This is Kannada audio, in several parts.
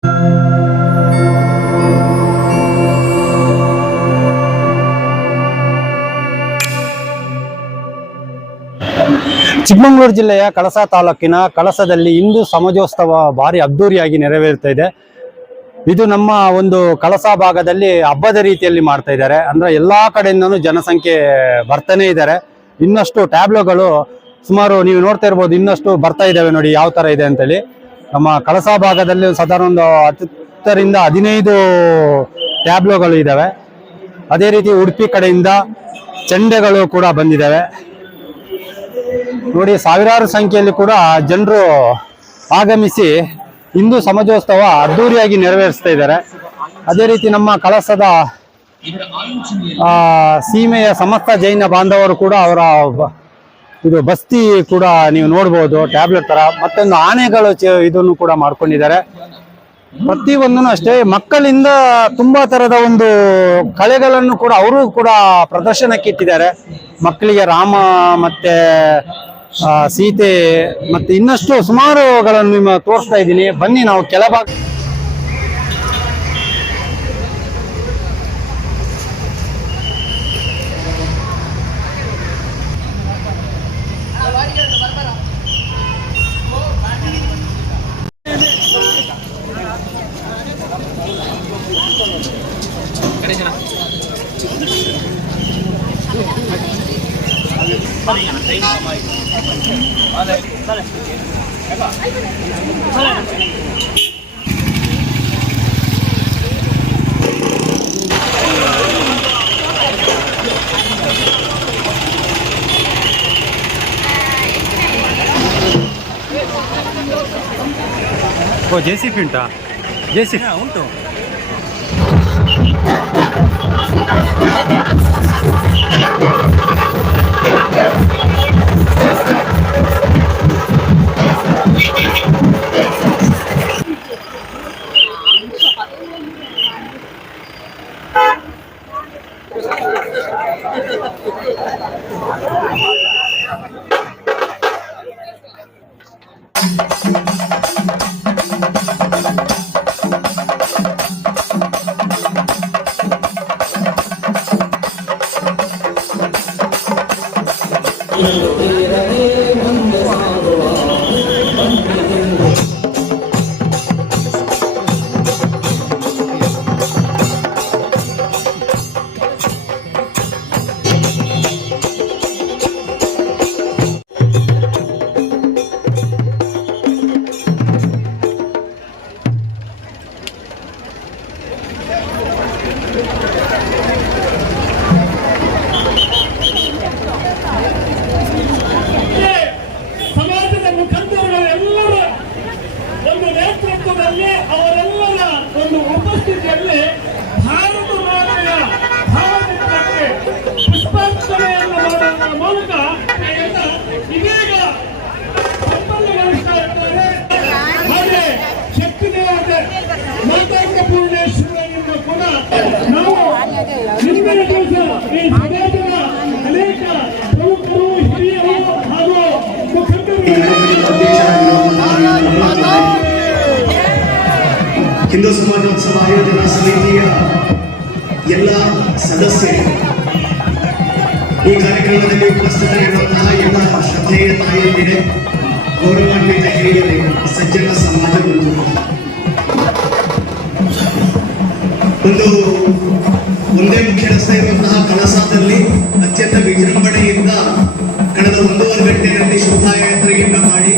ಚಿಕ್ಕಮಗಳೂರು ಜಿಲ್ಲೆಯ ಕಳಸ ತಾಲೂಕಿನ ಕಳಸದಲ್ಲಿ ಹಿಂದೂ ಸಮಾಜೋತ್ಸವ ಭಾರಿ ಅದ್ದೂರಿಯಾಗಿ ನೆರವೇರ್ತಾ ಇದೆ. ಇದು ನಮ್ಮ ಒಂದು ಕಳಸ ಭಾಗದಲ್ಲಿ ಹಬ್ಬದ ರೀತಿಯಲ್ಲಿ ಮಾಡ್ತಾ ಇದ್ದಾರೆ. ಅಂದ್ರೆ ಎಲ್ಲಾ ಕಡೆಯಿಂದನೂ ಜನಸಂಖ್ಯೆ ಬರ್ತಾನೆ ಇದ್ದಾರೆ. ಇನ್ನಷ್ಟು ಟ್ಯಾಬ್ಲೋಗಳು ಸುಮಾರು ನೀವು ನೋಡ್ತಾ ಇರ್ಬೋದು, ಇನ್ನಷ್ಟು ಬರ್ತಾ ಇದ್ದಾವೆ ನೋಡಿ ಯಾವ ತರ ಇದೆ ಅಂತೇಳಿ. ನಮ್ಮ ಕಳಸ ಭಾಗದಲ್ಲಿ ಸಾಧಾರಣ ಒಂದು 10 ರಿಂದ 15 ಟ್ಯಾಬ್ಲೋಗಳು ಇದ್ದಾವೆ. ಅದೇ ರೀತಿ ಉಡುಪಿ ಕಡೆಯಿಂದ ಚೆಂಡೆಗಳು ಕೂಡ ಬಂದಿದ್ದಾವೆ ನೋಡಿ. ಸಾವಿರಾರು ಸಂಖ್ಯೆಯಲ್ಲಿ ಕೂಡ ಜನರು ಆಗಮಿಸಿ ಹಿಂದೂ ಸಮಾಜೋತ್ಸವ ಅದ್ದೂರಿಯಾಗಿ ನೆರವೇರಿಸ್ತಾ ಇದ್ದಾರೆ. ಅದೇ ರೀತಿ ನಮ್ಮ ಕಳಸದ ಸೀಮೆಯ ಸಮಸ್ತ ಜೈನ ಬಾಂಧವರು ಕೂಡ ಅವರ ಇದು ಬಸ್ತಿ ಕೂಡ ನೀವು ನೋಡ್ಬೋದು, ಟ್ಯಾಬ್ಲೆಟ್ ತರ. ಮತ್ತೊಂದು ಆನೆಗಳು ಇದನ್ನು ಕೂಡ ಮಾಡ್ಕೊಂಡಿದ್ದಾರೆ. ಪ್ರತಿಯೊಂದೂ ಅಷ್ಟೇ ಮಕ್ಕಳಿಂದ ತುಂಬಾ ತರದ ಒಂದು ಕಲೆಗಳನ್ನು ಕೂಡ ಅವರು ಕೂಡ ಪ್ರದರ್ಶನಕ್ಕೆ ಇಟ್ಟಿದ್ದಾರೆ. ಮಕ್ಕಳಿಗೆ ರಾಮ ಮತ್ತೆ ಸೀತೆ ಮತ್ತೆ ಇನ್ನಷ್ಟು ಸುಮಾರುಗಳನ್ನು ನಿಮ್ಮ ತೋರಿಸ್ತಾ ಇದ್ದೀನಿ. ಬನ್ನಿ ನಾವು ಕೆಳಭಾಗ ಜೆಸಿಪಿ ಉಂಟಾ? ಜೆಸಿಪಿ ಉಂಟು. ಅವರೆಲ್ಲರ ಒಂದು ಉಪಸ್ಥಿತಿಯಲ್ಲಿ ಭಾರತ ಮಾತೆಯ ಭಾವಚಿತ್ರಕ್ಕೆ ಪುಷ್ಪಾರ್ಚನೆಯನ್ನು ಮಾಡುವ ಮೂಲಕ ಇದೀಗ ಸಂಪನ್ನಗೊಳಿಸ್ತಾ ಇದ್ದಾರೆ. ಹಾಗೆ ಶಕ್ತಿ ದೇವತೆ ಮಾತಾಂಗ ಪೂರ್ಣೇಶ್ವರಿಯನ್ನು ಕೂಡ ನಾವು ಹಿಂದಿನ ದಿವಸ ಈ ಸಮಾಜದ ಅನೇಕ ಪ್ರಮುಖರು, ಹಿರಿಯರು ಹಾಗೂ ಹಿಂದೂ ಸಮಾಜೋತ್ಸವ ಆಯೋಜನಾ ಸಮಿತಿಯ ಎಲ್ಲ ಸದಸ್ಯರು, ಈ ಕಾರ್ಯಕ್ರಮದಲ್ಲಿ ಉಪಸ್ಥಿತರಿರುವಂತಹ ಎಲ್ಲ ಶ್ರದ್ಧೆಯ ತಾಯಿಯರಿಗೆ, ಗೌರವಾನ್ವಿತ ಹಿರಿಯರಿಗೆ, ಸಜ್ಜನ ಸಮಾಜಗಳು, ಒಂದೇ ಮುಖ್ಯ ರಸ್ತೆ ಇರುವಂತಹ ಕಳಸದಲ್ಲಿ ಅತ್ಯಂತ ವಿಜೃಂಭಣೆಯಿಂದ ಕಳೆದ 1.5 ಗಂಟೆಯಲ್ಲಿ ಶೋಭಾಯಾತ್ರೆಯನ್ನು ಮಾಡಿ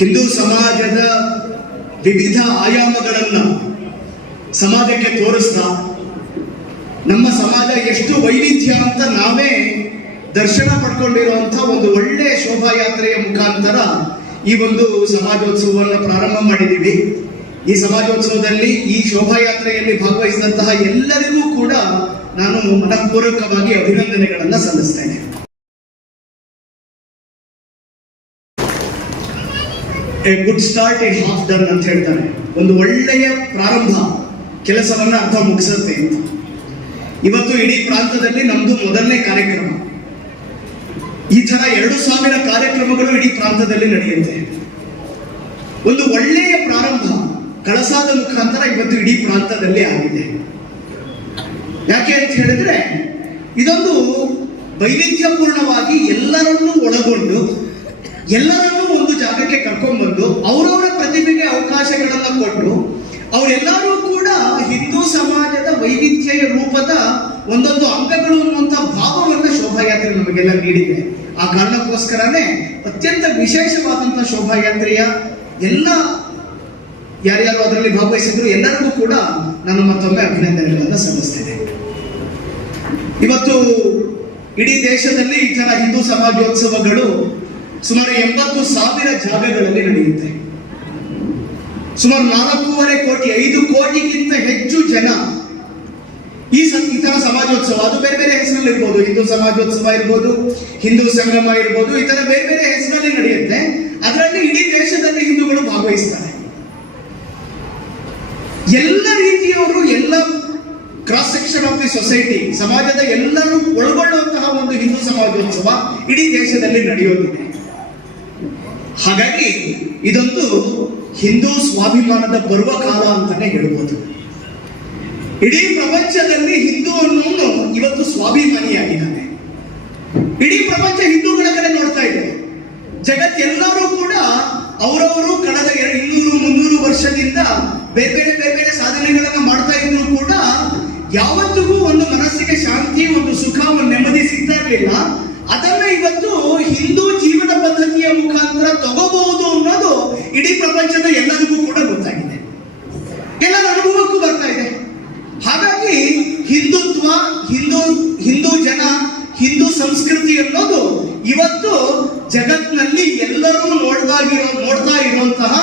ಹಿಂದೂ ಸಮಾಜದ ವಿವಿಧ ಆಯಾಮಗಳನ್ನು ಸಮಾಜಕ್ಕೆ ತೋರಿಸ್ತಾ ನಮ್ಮ ಸಮಾಜ ಎಷ್ಟು ವೈವಿಧ್ಯ ಅಂತ ನಾವೇ ದರ್ಶನ ಪಡ್ಕೊಂಡಿರುವಂತ ಒಂದು ಒಳ್ಳೆಯ ಶೋಭಾಯಾತ್ರೆಯ ಮುಖಾಂತರ ಈ ಒಂದು ಸಮಾಜೋತ್ಸವವನ್ನು ಪ್ರಾರಂಭ ಮಾಡಿದ್ದೀವಿ. ಈ ಸಮಾಜೋತ್ಸವದಲ್ಲಿ ಈ ಶೋಭಾಯಾತ್ರೆಯಲ್ಲಿ ಭಾಗವಹಿಸಿದಂತಹ ಎಲ್ಲರಿಗೂ ಕೂಡ ನಾನು ಮನಪೂರ್ವಕವಾಗಿ ಅಭಿನಂದನೆಗಳನ್ನು ಸಲ್ಲಿಸ್ತೇನೆ. A good start a half done ಅಂತ ಹೇಳ್ತಾರೆ. ಒಂದು ಒಳ್ಳೆಯ ಪ್ರಾರಂಭ ಕೆಲಸವನ್ನ ಅರ್ಥ ಮುಗಿಸುತ್ತೆ. ಇವತ್ತು ಇಡೀ ಪ್ರಾಂತದಲ್ಲಿ ನಮ್ದು ಮೊದಲನೇ ಕಾರ್ಯಕ್ರಮ. ಈ ತರ 2000 ಕಾರ್ಯಕ್ರಮಗಳು ಇಡೀ ಪ್ರಾಂತದಲ್ಲಿ ನಡೆಯುತ್ತೆ. ಒಂದು ಒಳ್ಳೆಯ ಪ್ರಾರಂಭ ಕಳಸಾದ ಮುಖಾಂತರ ಇವತ್ತು ಇಡೀ ಪ್ರಾಂತದಲ್ಲಿ ಆಗಿದೆ. ಯಾಕೆ ಅಂತ ಹೇಳಿದ್ರೆ ಇದೊಂದು ವೈವಿಧ್ಯಪೂರ್ಣವಾಗಿ ಎಲ್ಲರನ್ನೂ ಒಳಗೊಂಡು ಎಲ್ಲರನ್ನೂ ಒಂದು ಜಾಗಕ್ಕೆ ಕರ್ಕೊಂಡ್ಬಂದು ಅವರವರ ಪ್ರತಿಭೆಗೆ ಅವಕಾಶಗಳನ್ನು ಕೊಟ್ಟು ಅವರೆಲ್ಲರೂ ಕೂಡ ಹಿಂದೂ ಸಮಾಜದ ವೈವಿಧ್ಯ ರೂಪದ ಒಂದೊಂದು ಅಂಗಗಳು ಅನ್ನುವಂಥ ಭಾವವನ್ನು ಶೋಭಾಯಾತ್ರೆ ನಮಗೆಲ್ಲ ನೀಡಿದೆ. ಆ ಕಾರಣಕ್ಕೋಸ್ಕರನೇ ಅತ್ಯಂತ ವಿಶೇಷವಾದಂತಹ ಶೋಭಾಯಾತ್ರೆಯ ಎಲ್ಲ ಯಾರ್ಯಾರು ಅದರಲ್ಲಿ ಭಾಗವಹಿಸಿದ್ರು ಎಲ್ಲರಿಗೂ ಕೂಡ ನಾನು ಮತ್ತೊಮ್ಮೆ ಅಭಿನಂದನೆಗಳನ್ನು ಸಲ್ಲಿಸ್ತೇನೆ. ಇವತ್ತು ಇಡೀ ದೇಶದಲ್ಲಿ ಈ ತರ ಹಿಂದೂ ಸಮಾಜೋತ್ಸವಗಳು ಸುಮಾರು 80,000 ಜಾಗಗಳಲ್ಲಿ ನಡೆಯುತ್ತೆ. ಸುಮಾರು 4.5 ಕೋಟಿ 5 ಕೋಟಿಗಿಂತ ಹೆಚ್ಚು ಜನ ಈ ತರ ಸಮಾಜೋತ್ಸವ, ಅದು ಬೇರೆ ಬೇರೆ ಹೆಸರಲ್ಲಿ ಇರ್ಬೋದು, ಹಿಂದೂ ಸಮಾಜೋತ್ಸವ ಇರ್ಬೋದು, ಹಿಂದೂ ಸಂಗಮ ಇರ್ಬೋದು, ಈ ತರ ಬೇರೆ ಬೇರೆ ಹೆಸರಲ್ಲಿ ನಡೆಯುತ್ತೆ. ಅದರಲ್ಲಿ ಇಡೀ ದೇಶದಲ್ಲಿ ಹಿಂದೂಗಳು ಭಾಗವಹಿಸ್ತಾರೆ. ಎಲ್ಲ ರೀತಿಯವರು, ಎಲ್ಲ cross section of the society, ಸಮಾಜದ ಎಲ್ಲರೂ ಒಳಗೊಳ್ಳುವಂತಹ ಒಂದು ಹಿಂದೂ ಸಮಾಜೋತ್ಸವ ಇಡೀ ದೇಶದಲ್ಲಿ ನಡೆಯೋದಿದೆ. ಹಾಗಾಗಿ ಇದೊಂದು ಹಿಂದೂ ಸ್ವಾಭಿಮಾನದ ಬರುವ ಕಾಲ ಅಂತಾನೆ ಹೇಳ್ಬೋದು. ಇಡೀ ಪ್ರಪಂಚದಲ್ಲಿ ಹಿಂದೂ ಅನ್ನೋನು ಇವತ್ತು ಸ್ವಾಭಿಮಾನಿಯಾಗಿದ್ದಾನೆ. ಇಡೀ ಪ್ರಪಂಚ ಹಿಂದೂಗಳ ಕಡೆ ನೋಡ್ತಾ ಇದೆ. ಜಗತ್ತೆಲ್ಲರೂ ಕೂಡ ಅವರವರು ಕಳೆದ 200-300 ವರ್ಷದಿಂದ ಬೇರೆ ಬೇರೆ ಸಾಧನೆಗಳನ್ನ ಮಾಡ್ತಾ ಇದ್ರು ಕೂಡ ಯಾವತ್ತಿಗೂ ಒಂದು ಮನಸ್ಸಿಗೆ ಶಾಂತಿ, ಒಂದು ಸುಖ, ಒಂದು ನೆಮ್ಮದಿ ಸಿಗ್ತಾ ಇರಲಿಲ್ಲ. ಅದನ್ನ ಇವತ್ತು ಹಿಂದೂ ಜೀವನ ಪದ್ಧತಿಯ ಮುಖಾಂತರ ತಗೋಬಹುದು ಅನ್ನೋದು ಇಡೀ ಪ್ರಪಂಚದ ಎಲ್ಲರಿಗೂ ಕೂಡ ಗೊತ್ತಾಗಿದೆ, ಎಲ್ಲರ ಅನುಭವಕ್ಕೂ ಬರ್ತಾ ಇದೆ. ಹಾಗಾಗಿ ಹಿಂದುತ್ವ, ಹಿಂದೂ ಜನ, ಹಿಂದೂ ಸಂಸ್ಕೃತಿ ಅನ್ನೋದು ಇವತ್ತು ಜಗತ್ತಿನಲ್ಲಿ ಎಲ್ಲರೂ ನೋಡ್ತಾ ಇರುವಂತಹ,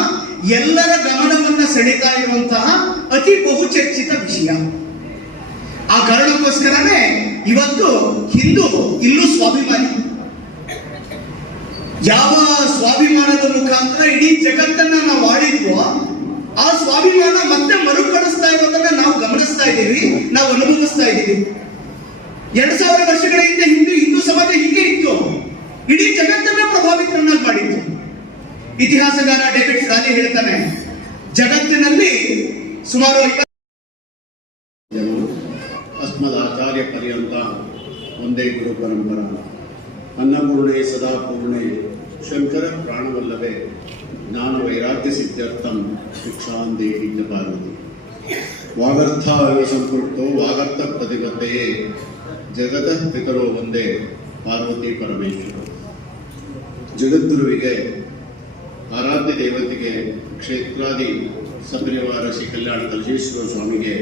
ಎಲ್ಲರ ಗಮನವನ್ನ ಸೆಳೀತಾ ಇರುವಂತಹ ಅತಿ ಬಹುಚರ್ಚಿತ ವಿಷಯ. ಆ ಕಾರಣಕ್ಕೋಸ್ಕರನೇ ಇವತ್ತು ಹಿಂದೂ ಇಲ್ಲೂ ಸ್ವಾಭಿಮಾನಿ. ಯಾವ ಸ್ವಾಭಿಮಾನದ ಮುಖಾಂತರ ಇಡೀ ಜಗತ್ತನ್ನ ನಾವು ಆಳಿದ್ವೋ ಆ ಸ್ವಾಭಿಮಾನ ಮತ್ತೆ ಮರುಕಳಿಸ್ತಾ ಇರೋದನ್ನ ನಾವು ಗಮನಿಸ್ತಾ ಇದ್ದೀವಿ, ನಾವು ಅನುಭವಿಸ್ತಾ ಇದ್ದೀವಿ. 2000 ವರ್ಷಗಳ ಹಿಂದೆ ಹಿಂದೂ ಸಮಾಜ ಹೀಗೆ ಇತ್ತು, ಇಡೀ ಜಗತ್ತನ್ನ ಪ್ರಭಾವಿತರನ್ನಾಗಿ ಮಾಡಿತ್ತು. ಇತಿಹಾಸಗಾರ ಡೇವಿಡ್ ಫ್ರಾಲಿ ಹೇಳ್ತಾನೆ, ಜಗತ್ತಿನಲ್ಲಿ ಸುಮಾರು ಅಸ್ಮದಾಚಾರ್ಯ ಪರ್ಯಂತ ಒಂದೇ ಗುರು ಪರಂಪರ ಅನ್ನಪೂರ್ಣೆ ಸದಾ ಪೂರ್ಣೆ ಶಂಕರ ಪ್ರಾಣವಲ್ಲವೇ ಜ್ಞಾನ ವೈರಾಗ್ಯ ಸಿದ್ಧಾರ್ಥಂ ಶಿಕ್ಷಾಂದೇಹಿ ಪಾರ್ವತಿ ವಾಗರ್ಥ ಸಂಪೃಕ್ತೋ ವಾಗರ್ಥ ಪ್ರತಿಪತ್ತೆಯೇ ಜಗತಃ ಪಿತರೋ ಒಂದೇ ಪಾರ್ವತಿ ಪರಮೇಶ್ವರ. ಜಗದ್ಗುರುವಿಗೆ, ಆರಾಧ್ಯ ದೇವತೆಗೆ, ಕ್ಷೇತ್ರಾದಿ ಸಪರಿವಾರ ಶ್ರೀ ಕಲ್ಯಾಣ ಕಲಶೇಶ್ವರ ಸ್ವಾಮಿಗೆ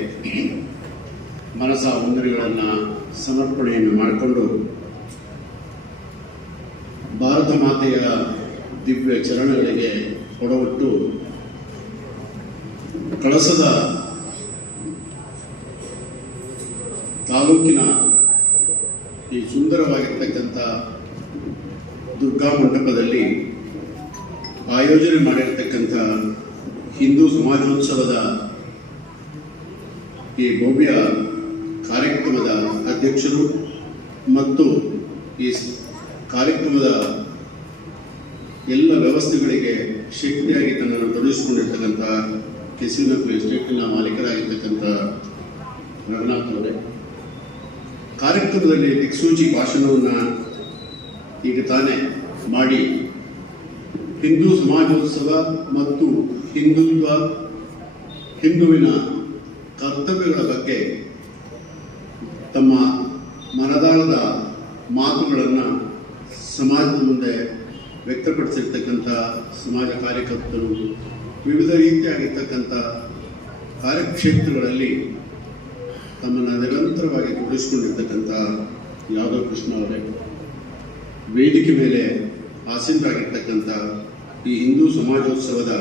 ಮನಸ ವಂದನೆಗಳನ್ನು ಸಮರ್ಪಣೆಯನ್ನು ಮಾಡಿಕೊಂಡು ಭಾರತ ಮಾತೆಯ ದಿವ್ಯ ಚರಣಗಳಿಗೆ ಕೊಡವಟ್ಟು ಕಳಸದ ತಾಲೂಕಿನ ಈ ಸುಂದರವಾಗಿರ್ತಕ್ಕಂಥ ದುರ್ಗಾ ಮಂಟಪದಲ್ಲಿ ಆಯೋಜನೆ ಮಾಡಿರ್ತಕ್ಕಂಥ ಹಿಂದೂ ಸಮಾಜೋತ್ಸವದ ಈ ಭವ್ಯ ಕಾರ್ಯಕ್ರಮದ ಅಧ್ಯಕ್ಷರು ಮತ್ತು ಈ ಕಾರ್ಯಕ್ರಮದ ಎಲ್ಲ ವ್ಯವಸ್ಥೆಗಳಿಗೆ ಶಕ್ತಿಯಾಗಿ ತನ್ನನ್ನು ತೊಡಗಿಸಿಕೊಂಡಿರ್ತಕ್ಕಂಥ ಕೆಸಿನಪು ಎಸ್ಟೇಟಿನ ಮಾಲೀಕರಾಗಿರ್ತಕ್ಕಂಥ ರಘುನಾಥ್ ಅವರೇ, ಕಾರ್ಯಕ್ರಮದಲ್ಲಿ ದಿಕ್ಸೂಚಿ ಭಾಷಣವನ್ನು ಈಗ ತಾನೇ ಮಾಡಿ ಹಿಂದೂ ಸಮಾಜೋತ್ಸವ ಮತ್ತು ಹಿಂದುವಿನ ಕರ್ತವ್ಯಗಳ ಬಗ್ಗೆ ತಮ್ಮ ಮನದಾಳದ ಮಾತುಗಳನ್ನು ಸಮಾಜದ ಮುಂದೆ ವ್ಯಕ್ತಪಡಿಸಿರ್ತಕ್ಕಂಥ ಸಮಾಜ ಕಾರ್ಯಕರ್ತರು, ವಿವಿಧ ರೀತಿಯಾಗಿರ್ತಕ್ಕಂಥ ಕಾರ್ಯಕ್ಷೇತ್ರಗಳಲ್ಲಿ ತಮ್ಮನ್ನು ನಿರಂತರವಾಗಿ ತೊಡಗಿಸಿಕೊಂಡಿರ್ತಕ್ಕಂಥ ಯಾದವ್ ಕೃಷ್ಣ ಅವರೇ, ವೇದಿಕೆ ಮೇಲೆ ಆಸೀನರಾಗಿರ್ತಕ್ಕಂಥ ಈ ಹಿಂದೂ ಸಮಾಜೋತ್ಸವದ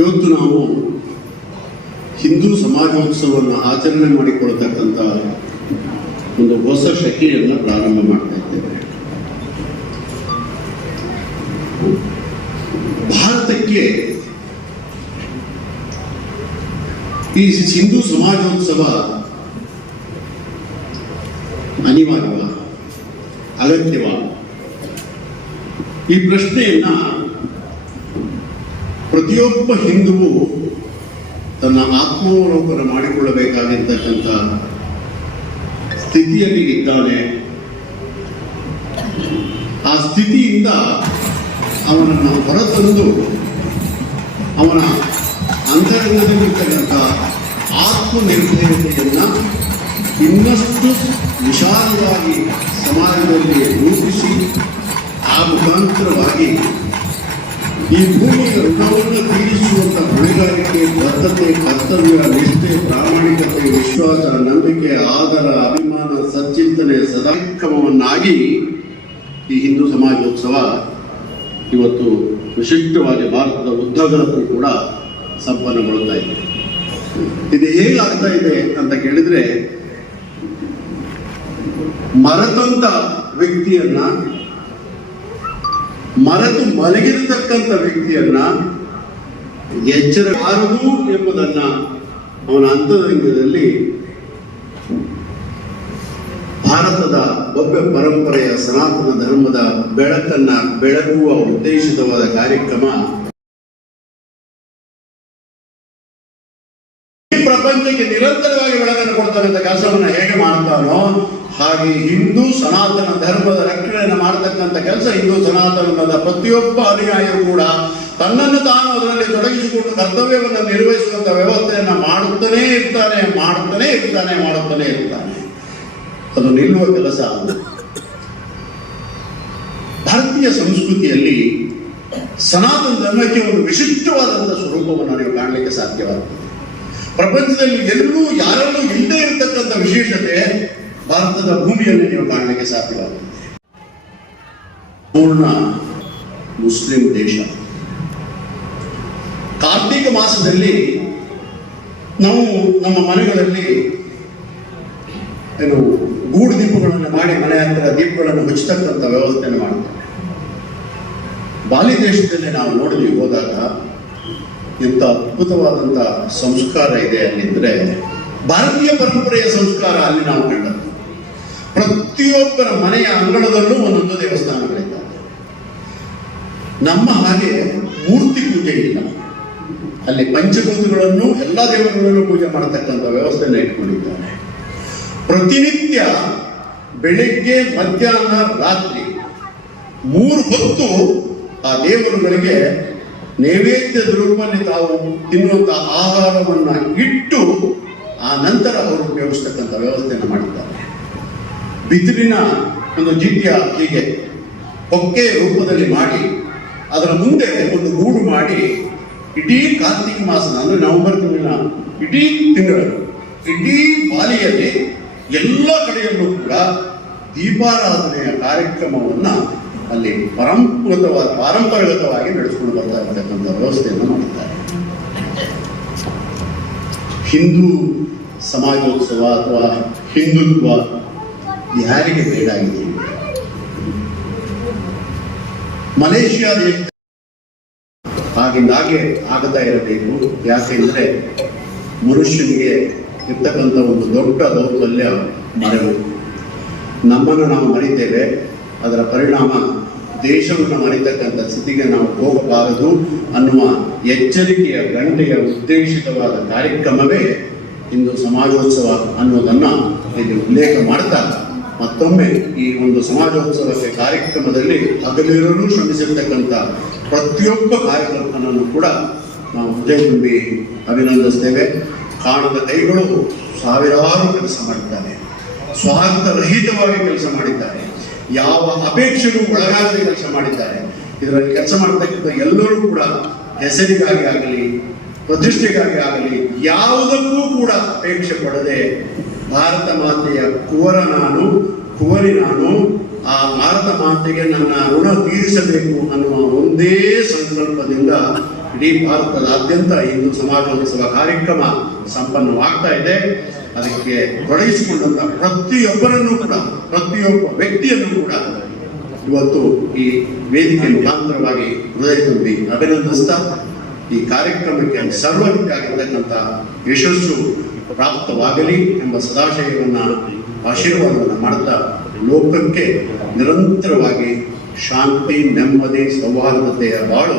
ಇವತ್ತು ನಾವು ಹಿಂದೂ ಸಮಾಜೋತ್ಸವವನ್ನು ಆಚರಣೆ ಮಾಡಿಕೊಳ್ಳತಕ್ಕಂಥ ಒಂದು ಹೊಸ ಶಕೆಯನ್ನು ಪ್ರಾರಂಭ ಮಾಡ್ತಾ ಇದ್ದೇವೆ. ಭಾರತಕ್ಕೆ ಈ ಹಿಂದೂ ಸಮಾಜೋತ್ಸವ ಅನಿವಾರ್ಯವ, ಅಗತ್ಯವ? ಈ ಪ್ರಶ್ನೆಯನ್ನ ಪ್ರತಿಯೊಬ್ಬ ಹಿಂದುವು ತನ್ನ ಆತ್ಮಾವಲೋಕನ ಮಾಡಿಕೊಳ್ಳಬೇಕಾಗಿರ್ತಕ್ಕಂಥ ಸ್ಥಿತಿಯಲ್ಲಿ ಇದ್ದಾನೆ. ಆ ಸ್ಥಿತಿಯಿಂದ ಅವನನ್ನು ಹೊರತಂದು ಅವನ ಅಂತರಂಗದಲ್ಲಿರ್ತಕ್ಕಂಥ ಆತ್ಮನಿರ್ಭರತೆಯನ್ನು ಇನ್ನಷ್ಟು ವಿಶಾಲವಾಗಿ ಸಮಾಜದಲ್ಲಿ ರೂಪಿಸಿ ಆ ಮುಖಾಂತರವಾಗಿ ಈ ಭೂಮಿಯ ಋಣವನ್ನು ತೀರಿಸುವಂಥ ಹೊಣೆಗಾರಿಕೆ, ಬದ್ಧತೆ, ಕರ್ತವ್ಯ, ನಿಷ್ಠೆ, ಪ್ರಾಮಾಣಿಕತೆ, ವಿಶ್ವಾಸ, ನಂಬಿಕೆ, ಆದರ, ಅಭಿಮಾನ, ಸಚ್ಚಿಂತನೆ, ಸದಾಕ್ರಮವನ್ನಾಗಿ ಈ ಹಿಂದೂ ಸಮಾಜೋತ್ಸವ ಇವತ್ತು ವಿಶಿಷ್ಟವಾಗಿ ಭಾರತದ ಉದ್ದಗಲಕ್ಕೂ ಕೂಡ ಸಂಪನ್ನಗೊಳ್ತಾ ಇದೆ. ಇದು ಹೇಗಾಗ್ತಾ ಇದೆ ಅಂತ ಕೇಳಿದ್ರೆ, ಮರೆತಂತ ವ್ಯಕ್ತಿಯನ್ನ, ಮರೆತು ಮಲಗಿರತಕ್ಕಂಥ ವ್ಯಕ್ತಿಯನ್ನ ಎಚ್ಚರಬಾರದು ಎಂಬುದನ್ನ ಅವನ ಅಂತರಂಗದಲ್ಲಿ ಭಾರತದ ಭವ್ಯ ಪರಂಪರೆಯ ಸನಾತನ ಧರ್ಮದ ಬೆಳಕನ್ನ ಬೆಳಗುವ ಉದ್ದೇಶಿತವಾದ ಕಾರ್ಯಕ್ರಮ ಈ ಪ್ರಪಂಚಕ್ಕೆ ನಿರಂತರವಾಗಿ ಬೆಳಕನ್ನು ಕೊಡ್ತಕ್ಕಂಥ ಕೆಲಸವನ್ನ ಹೇಗೆ ಮಾಡ್ತಾನೋ ಹಾಗೆ ಹಿಂದೂ ಸನಾತನ ಧರ್ಮದ ರಕ್ಷಣೆಯನ್ನು ಮಾಡತಕ್ಕಂಥ ಕೆಲಸ ಹಿಂದೂ ಸನಾತನದ ಪ್ರತಿಯೊಬ್ಬ ಅನುಯಾಯಿಯೂ ಕೂಡ ತನ್ನನ್ನು ತಾನು ಅದರಲ್ಲಿ ತೊಡಗಿಸಿಕೊಂಡು ಕರ್ತವ್ಯವನ್ನು ನಿರ್ವಹಿಸುವಂತ ವ್ಯವಸ್ಥೆಯನ್ನ ಮಾಡುತ್ತಲೇ ಇರ್ತಾನೆ. ಅದು ನಿಲ್ಲುವ ಕೆಲಸ ಅಲ್ಲ. ಭಾರತೀಯ ಸಂಸ್ಕೃತಿಯಲ್ಲಿ ಸನಾತನ ಧರ್ಮಕ್ಕೆ ಒಂದು ವಿಶಿಷ್ಟವಾದಂತಹ ಸ್ವರೂಪವನ್ನು ನೀವು ಕಾಣಲಿಕ್ಕೆ ಸಾಧ್ಯವಾಗ್ತದೆ. ಪ್ರಪಂಚದಲ್ಲಿ ಎಲ್ಲೂ ಯಾರಲ್ಲೂ ಇಲ್ಲದೆ ಇರತಕ್ಕಂಥ ವಿಶೇಷತೆ ಭಾರತದ ಭೂಮಿಯಲ್ಲಿ ನೀವು ಕಾಣಲಿಕ್ಕೆ ಸಾಧ್ಯವಾಗುತ್ತದೆ. ಪೂರ್ಣ ಮುಸ್ಲಿಂ ದೇಶ. ಕಾರ್ತಿಕ ಮಾಸದಲ್ಲಿ ನಾವು ನಮ್ಮ ಮನೆಗಳಲ್ಲಿ ಗೂಡು ದೀಪಗಳನ್ನು ಮಾಡಿ ಮನೆ ಹತ್ತಿರ ದೀಪಗಳನ್ನು ಹಚ್ಚತಕ್ಕಂಥ ವ್ಯವಸ್ಥೆಯನ್ನು ಮಾಡ್ತಾರೆ. ಬಾಲಿ ದೇಶದಲ್ಲಿ ನಾವು ನೋಡಿದ್ವಿ ಹೋದಾಗ ಇಂಥ ಅದ್ಭುತವಾದಂಥ ಸಂಸ್ಕಾರ ಇದೆ ಅಲ್ಲಿದ್ರೆ ಭಾರತೀಯ ಪರಂಪರೆಯ ಸಂಸ್ಕಾರ ಅಲ್ಲಿ ನಾವು ಕಂಡದ್ದು. ಪ್ರತಿಯೊಬ್ಬರ ಮನೆಯ ಅಂಗಳದಲ್ಲೂ ಒಂದೊಂದು ದೇವಸ್ಥಾನಗಳಿದ್ದಾವೆ. ನಮ್ಮ ಹಾಗೆ ಮೂರ್ತಿ ಪೂಜೆ ಇಲ್ಲ. ಅಲ್ಲಿ ಪಂಚಭೂತಗಳನ್ನು ಎಲ್ಲ ದೇವರುಗಳನ್ನು ಪೂಜೆ ಮಾಡತಕ್ಕಂಥ ವ್ಯವಸ್ಥೆಯನ್ನು ಇಟ್ಕೊಂಡಿದ್ದಾರೆ. ಪ್ರತಿನಿತ್ಯ ಬೆಳಿಗ್ಗೆ, ಮಧ್ಯಾಹ್ನ, ರಾತ್ರಿ 3 ಹೊತ್ತು ಆ ದೇವರುಗಳಿಗೆ ನೈವೇದ್ಯದ ರೂಪದಲ್ಲಿ ತಾವು ತಿನ್ನುವಂಥ ಆಹಾರವನ್ನ ಇಟ್ಟು ಆ ನಂತರ ಅವರು ಉಪಯೋಗಿಸ್ತಕ್ಕಂಥ ವ್ಯವಸ್ಥೆಯನ್ನು ಮಾಡಿದ್ದಾರೆ. ಬಿದಿರಿನ ಒಂದು ಜಿಡ್ಯ ಹೀಗೆ ಹೊಕ್ಕೆ ರೂಪದಲ್ಲಿ ಮಾಡಿ ಅದರ ಮುಂದೆ ಒಂದು ಗೂಡು ಮಾಡಿ ಇಡೀ ಕಾರ್ತಿಕ ಮಾಸದ ಅಂದ್ರೆ ನವೆಂಬರ್ ತಿಂಗಳಿನ ಇಡೀ ತಿಂಗಳು ಇಡೀ ಬಾಲಿಯಲ್ಲಿ ಎಲ್ಲ ಕಡೆಯಲ್ಲೂ ಕೂಡ ದೀಪಾರಾಧನೆಯ ಕಾರ್ಯಕ್ರಮವನ್ನ ಅಲ್ಲಿ ಪಾರಂಪರಿಕವಾಗಿ ನಡೆಸಿಕೊಂಡು ಬರ್ತಾ ಇರತಕ್ಕಂಥ ವ್ಯವಸ್ಥೆಯನ್ನು ಮಾಡಿದ್ದಾರೆ. ಹಿಂದೂ ಸಮಾಜೋತ್ಸವ ಅಥವಾ ಹಿಂದುತ್ವ ಯಾರಿಗೆ ಬೇಡಾಗಿದೆ? ಮಲೇಷಿಯಾ ದೇಶ ಆಗಿಂದಾಗೆ ಆಗ್ತಾ ಇರಬೇಕು. ಯಾಕೆಂದ್ರೆ ಮನುಷ್ಯನಿಗೆ ಇರ್ತಕ್ಕಂಥ ಒಂದು ದೊಡ್ಡ ದೌರ್ಬಲ್ಯ ಮರೆವು. ನಮ್ಮನ್ನು ನಾವು ಮರಿತೇವೆ, ಅದರ ಪರಿಣಾಮ ದೇಶವನ್ನು ಮರಿತಕ್ಕಂಥ ಸ್ಥಿತಿಗೆ ನಾವು ಹೋಗಬಾರದು ಅನ್ನುವ ಎಚ್ಚರಿಕೆಯ ಗಂಟೆಯ ಉದ್ದೇಶಿತವಾದ ಕಾರ್ಯಕ್ರಮವೇ ಇಂದು ಸಮಾಜೋತ್ಸವ ಅನ್ನೋದನ್ನ ಇಲ್ಲಿ ಉಲ್ಲೇಖ ಮಾಡ್ತಾ ಮತ್ತೊಮ್ಮೆ ಈ ಒಂದು ಸಮಾಜೋತ್ಸವಕ್ಕೆ ಕಾರ್ಯಕ್ರಮದಲ್ಲಿ ಹಗಲಿರುಳು ಶ್ರಮಿಸಿರ್ತಕ್ಕಂಥ ಪ್ರತಿಯೊಬ್ಬ ಕಾರ್ಯಕ್ರಮವನ್ನು ಕೂಡ ನಾವು ಹೃದಯ ತುಂಬಿ ಅಭಿನಂದಿಸ್ತೇವೆ. ಕಾಣದ ಕೈಗಳು ಸಾವಿರಾರು ಕೆಲಸ ಮಾಡಿದ್ದಾರೆ, ಸ್ವಾರ್ಥರಹಿತವಾಗಿ ಕೆಲಸ ಮಾಡಿದ್ದಾರೆ, ಯಾವ ಅಪೇಕ್ಷೆಗೂ ಒಳಗಾಗದೆ ಕೆಲಸ ಮಾಡಿದ್ದಾರೆ. ಇದರಲ್ಲಿ ಕೆಲಸ ಮಾಡತಕ್ಕಂಥ ಎಲ್ಲರೂ ಕೂಡ ಹೆಸರಿಗಾಗಿ ಆಗಲಿ, ಪ್ರತಿಷ್ಠೆಗಾಗಿ ಆಗಲಿ, ಯಾವುದಕ್ಕೂ ಕೂಡ ಅಪೇಕ್ಷೆ ಪಡದೆ ಭಾರತ ಮಾತೆಯ ಕುವರಿ ನಾನು, ಆ ಭಾರತ ಮಾತೆಗೆ ನನ್ನ ಋಣ ತೀರಿಸಬೇಕು ಅನ್ನುವ ಒಂದೇ ಸಂಕಲ್ಪದಿಂದ ಇಡೀ ಭಾರತದಾದ್ಯಂತ ಹಿಂದೂ ಸಮಾಜೋತ್ಸವ ಕಾರ್ಯಕ್ರಮ ಸಂಪನ್ನವಾಗ್ತಾ ಇದೆ. ಅದಕ್ಕೆ ತೊಡಗಿಸಿಕೊಂಡಂತ ಪ್ರತಿಯೊಬ್ಬರನ್ನು ಕೂಡ, ಪ್ರತಿಯೊಬ್ಬ ವ್ಯಕ್ತಿಯನ್ನು ಕೂಡ ಇವತ್ತು ಈ ವೇದಿಕೆ ಮುಖಾಂತರವಾಗಿ ಹೃದಯ ತುಂಬಿ ಅಭಿನಂದಿಸ್ತಾ ಈ ಕಾರ್ಯಕ್ರಮಕ್ಕೆ ಸರ್ವರಿಗಾಗಿರ್ತಕ್ಕಂಥ ಯಶಸ್ಸು ಪ್ರಾಪ್ತವಾಗಲಿ ಎಂಬ ಸದಾಶಯವನ್ನ ಆಶೀರ್ವಾದವನ್ನು ಮಾಡ್ತಾ ಲೋಕಕ್ಕೆ ನಿರಂತರವಾಗಿ ಶಾಂತಿ, ನೆಮ್ಮದಿ, ಸೌಹಾರ್ದತೆಯ ಬಾಳು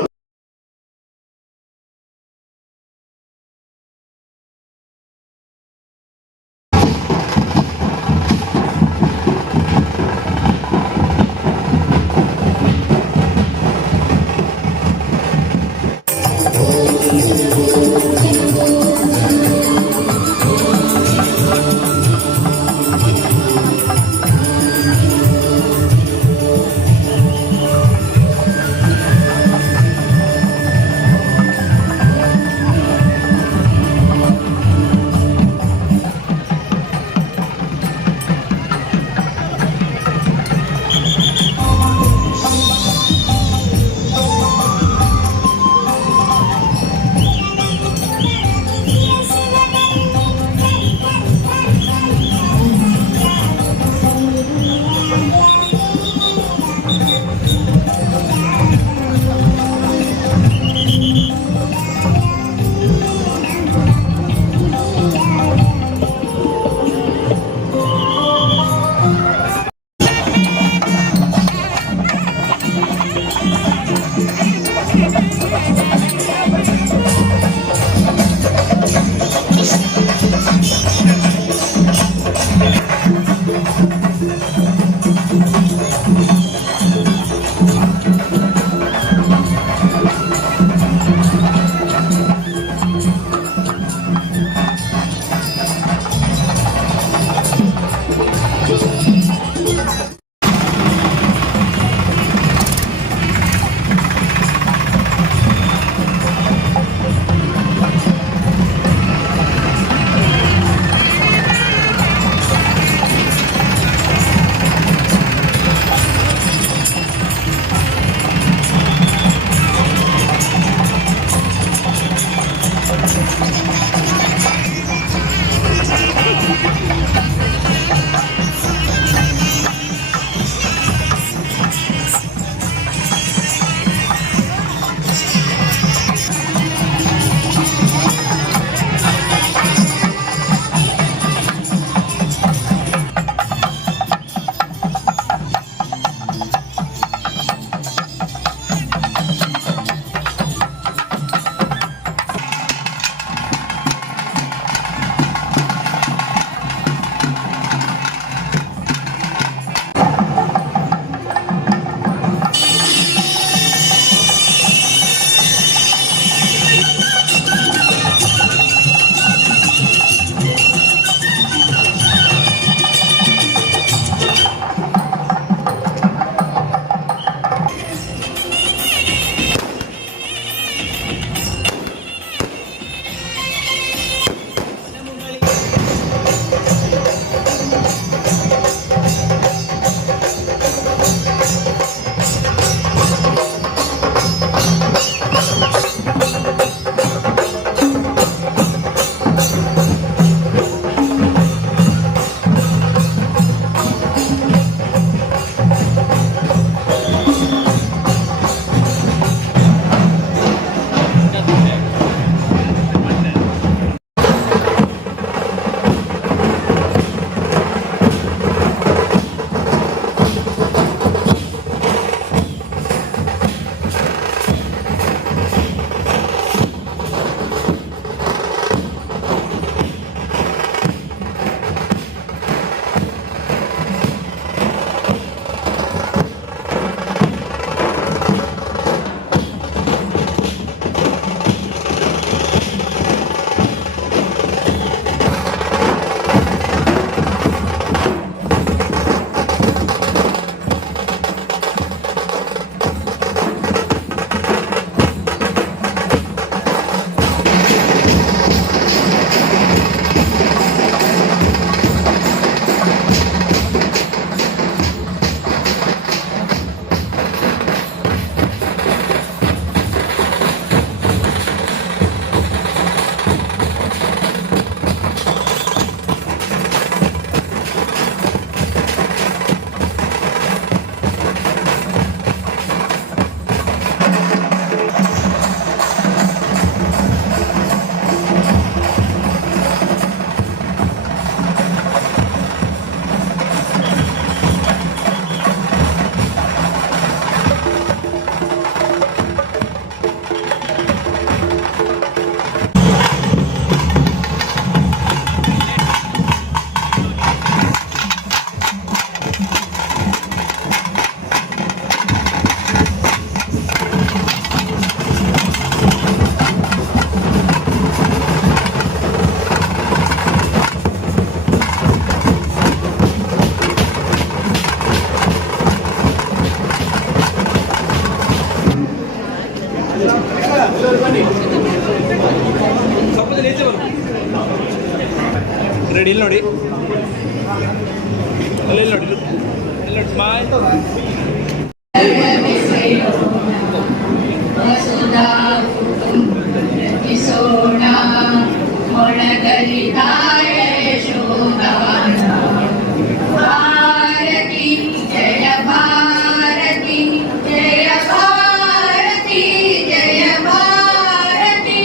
ಭಾರತಿ ಜಯ ಭಾರತಿ ಜಯ ಭಾರತಿ ಜಯ ಭಾರತಿ.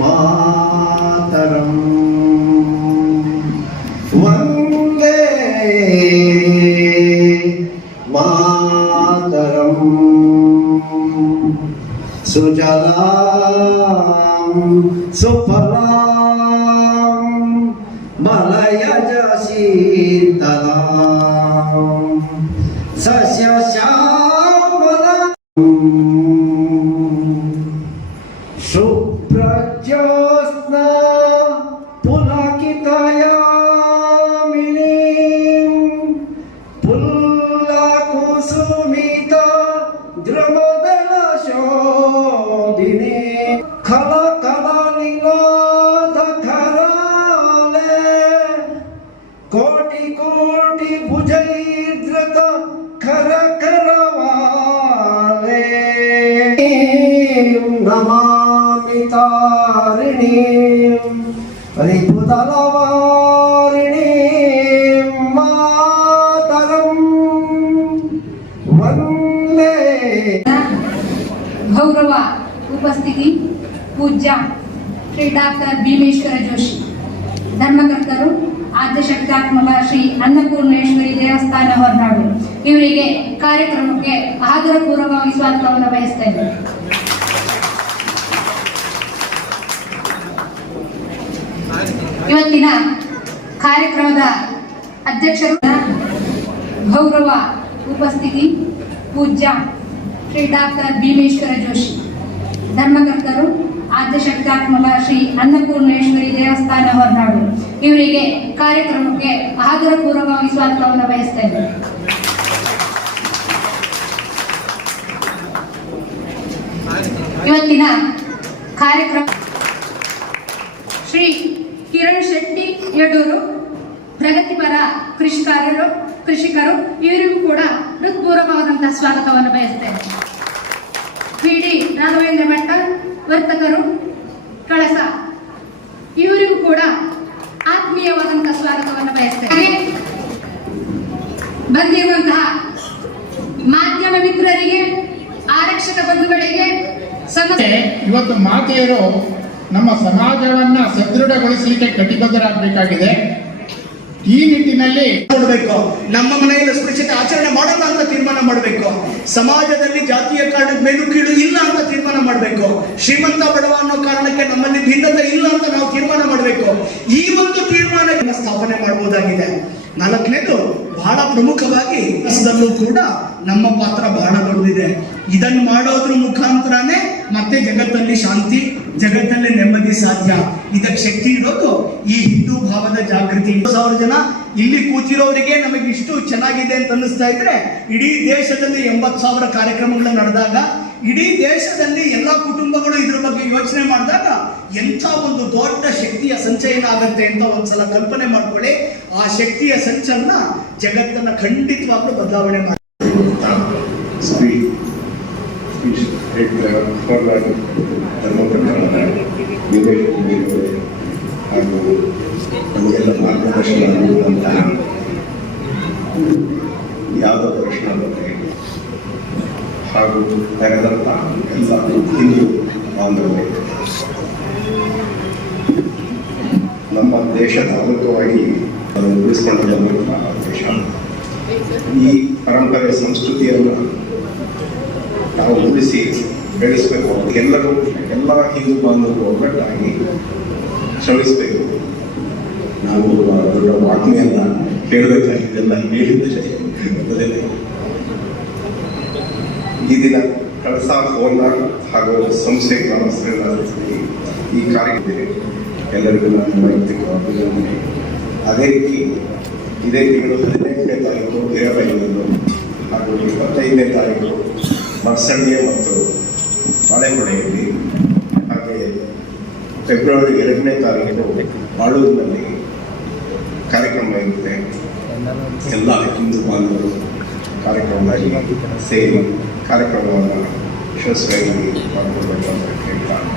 ಮಾತರಂ ವಂದೇ ಮಾತರಂ ಸುಜಲಾಂ ಸುಫಲಾಂ ಮಲಯಜ ಶೀತಲಾಂ ಸಸ್ಯ ಶ್ಯಾಮಲಾಂ ಶುಭ್ರಜ್ಯೋತ್ಸ್ನಾ ಪುಲಕಿತಯಾಮಿನೀಂ ಪುಲ್ಲಕುಸುಮಿತ ದ್ರವದಳ ಶೋಭಿನೇ ಖಲ ಖಲ ನೀಲಾಧ ಖರಾಲೆ ಕೋಟಿ ಕೋಟಿ ಭುಜೈರ್ಧೃತ ಖರ ಖರವಾಲೆ ನಮಾಮಿ ತಾರಿಣೀಂ ರಿಪುದಲವಾರಿಣೀಂ ಮಾತರಂ ವಂದೇ. ಗೌರವ ಉಪಸ್ಥಿತಿ ಪೂಜ್ಯ ಶ್ರೀ ಡಾಕ್ಟರ್ ಭೀಮೇಶ್ವರ ಜೋಶಿ, ಧರ್ಮಕರ್ತರು ಆದ್ಯಶಕ್ತಾತ್ಮಕ ಶ್ರೀ ಅನ್ನಪೂರ್ಣೇಶ್ವರಿ ದೇವಸ್ಥಾನ ಹೊರನಾಡು ಇವರಿಗೆ ಕಾರ್ಯಕ್ರಮಕ್ಕೆ ಆದರಪೂರ್ವಕವಾಗಿ ಸ್ವಾಗತವನ್ನು ಬಯಸ್ತಾ ಇದ್ದಾರೆ. ಇವತ್ತಿನ ಕಾರ್ಯಕ್ರಮದ ಅಧ್ಯಕ್ಷರು ಗೌರವ ಉಪಸ್ಥಿತಿ ಪೂಜ್ಯ ಶ್ರೀ ಡಾಕ್ಟರ್ ಭೀಮೇಶ್ವರ ಜೋಶಿ, ಧರ್ಮಕರ್ತರು ಆದ್ಯಶಕ್ತಾತ್ಮಕ ಶ್ರೀ ಅನ್ನಪೂರ್ಣೇಶ್ವರಿ ದೇವಸ್ಥಾನ ಹೊರನಾಡು ಇವರಿಗೆ ಕಾರ್ಯಕ್ರಮಕ್ಕೆ ಆದರಪೂರ್ವಕವಾಗಿ ಸ್ವಾಗತವನ್ನು ಬಯಸ್ತಾ ಇದ್ದಾರೆ. ಇವತ್ತಿನ ಕಾರ್ಯಕ್ರಮ ಶ್ರೀ ಕಿರಣ್ ಶೆಟ್ಟಿ ಯಡೂರು, ಪ್ರಗತಿಪರ ಕೃಷಿಕರು ಇವರಿಗೂ ಕೂಡ ಹೃತ್ಪೂರ್ವಕವಾದಂತಹ ಸ್ವಾಗತವನ್ನು ಬಯಸ್ತೇನೆ. ಪಿಡಿ ರಾಘವೇಂದ್ರ ಭಟ್ಟ, ವರ್ತಕರು ಕಳಸ, ಇವರಿಗೂ ಕೂಡ ಆತ್ಮೀಯವಾದಂತಹ ಸ್ವಾಗತವನ್ನು ಬಯಸ್ತೇನೆ. ಬಂದಿರುವಂತಹ ಮಾಧ್ಯಮ ಮಿತ್ರರಿಗೆ, ಆರಕ್ಷಕ ಬಂಧುಗಳಿಗೆ ಇವತ್ತು ಮಾತೆಯರು ನಮ್ಮ ಸಮಾಜವನ್ನ ಸದೃಢಗೊಳಿಸಲಿಕ್ಕೆ ಕಟಿಬದ್ಧರಾಗಬೇಕಾಗಿದೆ. ಈ ನಿಟ್ಟಿನಲ್ಲಿ ಮಾಡಬೇಕು. ನಮ್ಮ ಮನೆಯಲ್ಲಿ ಸುರಕ್ಷತೆ ಆಚರಣೆ ಮಾಡಲ್ಲ ಅಂತ ತೀರ್ಮಾನ ಮಾಡಬೇಕು. ಸಮಾಜದಲ್ಲಿ ಜಾತಿಯ ಕಾರಣದ ಮೇಲೂ ಕೀಳು ಇಲ್ಲ ಅಂತ ತೀರ್ಮಾನ ಮಾಡಬೇಕು. ಶ್ರೀಮಂತ ಬಡವ ಅನ್ನೋ ಕಾರಣಕ್ಕೆ ನಮ್ಮಲ್ಲಿ ಭಿನ್ನತೆ ಇಲ್ಲ ಅಂತ ನಾವು ತೀರ್ಮಾನ ಮಾಡಬೇಕು. ಈ ಒಂದು ತೀರ್ಮಾನ ಸ್ಥಾಪನೆ ಮಾಡಬಹುದಾಗಿದೆ. 4ನೇದು ಬಹಳ ಪ್ರಮುಖವಾಗಿ ಕೆಲಸದಲ್ಲೂ ಕೂಡ ನಮ್ಮ ಪಾತ್ರ ಬಹಳ ದೊಡ್ಡದಿದೆ. ಇದನ್ನು ಮಾಡೋದ್ರ ಮುಖಾಂತರನೇ ಮತ್ತೆ ಜಗತ್ತಲ್ಲಿ ಶಾಂತಿ, ಜಗತ್ತಲ್ಲಿ ನೆಮ್ಮದಿ ಸಾಧ್ಯ. ಇದಕ್ಕೆ ಶಕ್ತಿ ಇರೋದು ಈ ಹಿಂದೂ ಭಾವದ ಜಾಗೃತಿ. 1,000 ಜನ ಇಲ್ಲಿ ಕೂತಿರೋರಿಗೆ ನಮಗೆ ಇಷ್ಟು ಚೆನ್ನಾಗಿದೆ ಅಂತ ಅನ್ನಿಸ್ತಾ ಇದ್ರೆ, ಇಡೀ ದೇಶದಲ್ಲಿ 80,000 ಕಾರ್ಯಕ್ರಮಗಳು ನಡೆದಾಗ, ಇಡೀ ದೇಶದಲ್ಲಿ ಎಲ್ಲ ಕುಟುಂಬಗಳು ಇದ್ರ ಬಗ್ಗೆ ಯೋಚನೆ ಮಾಡಿದಾಗ ಎಂಥ ಒಂದು ದೊಡ್ಡ ಶಕ್ತಿಯ ಸಂಚಯನ ಆಗತ್ತೆ ಅಂತ ಒಂದ್ಸಲ ಕಲ್ಪನೆ ಮಾಡ್ಕೊಳ್ಳಿ. ಆ ಶಕ್ತಿಯ ಸಂಚಲನ ಜಗತ್ತನ್ನ ಖಂಡಿತವಾಗ್ಲೂ ಬದಲಾವಣೆ ಮಾಡಿ. ಹಾಗೂ ನಮಗೆಲ್ಲ ಮಾರ್ಗದರ್ಶನ ನೀಡುವಂತಹ ಯಾದವ ಕೃಷ್ಣ ಬಗ್ಗೆ ಹಾಗೂ ತೆರೆದಂಥ ಎಲ್ಲ ಹಿಂದೂ ಬಾಂಧವರೇ, ನಮ್ಮ ದೇಶದ ಅಮೃತವಾಗಿ ಅದನ್ನು ಉಳಿಸಿಕೊಂಡು ಬಂದಿರುವಂತಹ ದೇಶ. ಈ ಪರಂಪರೆ ಸಂಸ್ಕೃತಿಯನ್ನು ನಾವು ಉಳಿಸಿ ಬೆಳೆಸಬೇಕು. ಎಲ್ಲರೂ ಎಲ್ಲ ಹಿಂದೂ ಬಾಂಧವರು ಒಗ್ಗಟ್ಟಾಗಿ ಶ್ರಮಿಸಬೇಕು. ನಾವು ದೊಡ್ಡ ವಾಗ್ಮೆಯನ್ನ ಹೇಳಬೇಕಾಗಿದ್ದೆಲ್ಲ ಹೇಳಿದ್ದರೆ ಈ ದಿನ ಕಳಸಾ ಹೋಂಡ ಹಾಗೂ ಸಂಸ್ಥೆ ಗ್ರಾಮಸ್ಥರೆಲ್ಲ ಈ ಕಾರ್ಯಕ್ರಮ ಎಲ್ಲರಿಗೂ ನಾನು ವೈಯಕ್ತಿಕವಾಗಿ ಅಭಿನಂದನೆ. ಅದೇ ರೀತಿ ಇದೇ ತಿಂಗಳು 18ನೇ ತಾರೀಕು ಹಿರೇಬೈಲೂರು ಹಾಗೂ 25ನೇ ತಾರೀಕು ಮರ್ಸಳ್ಳಿ ಮತ್ತು ಬಾಳೆಹೊಳೆಯಲ್ಲಿ, ಹಾಗೆ ಫೆಬ್ರವರಿ 2ನೇ ತಾರೀಕು ಬಾಳೂರಿನಲ್ಲಿ ಕಾರ್ಯಕ್ರಮ ಇರುತ್ತೆ. ಎಲ್ಲ ಹಿಂದೂ ಬಾಂಧವರು ಕಾರ್ಯಕ್ರಮದಲ್ಲಿ ಸೇರಿ ಕಾರ್ಯಕ್ರಮವನ್ನು ಯಶಸ್ವಿಯಾಗಿ ಮಾಡಿಕೊಳ್ಬೇಕು ಅಂತ ಹೇಳ್ತಾರೆ.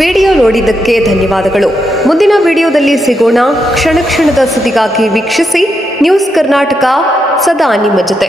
ವಿಡಿಯೋ ನೋಡಿದ್ದಕ್ಕೆ ಧನ್ಯವಾದಗಳು. ಮುಂದಿನ ವಿಡಿಯೋದಲ್ಲಿ ಸಿಗೋಣ. ಕ್ಷಣ ಕ್ಷಣದ ಸುದ್ದಿಗಾಗಿ ವೀಕ್ಷಿಸಿ ನ್ಯೂಸ್ ಕರ್ನಾಟಕ, ಸದಾ ನಿಮ್ಮ ಜೊತೆ.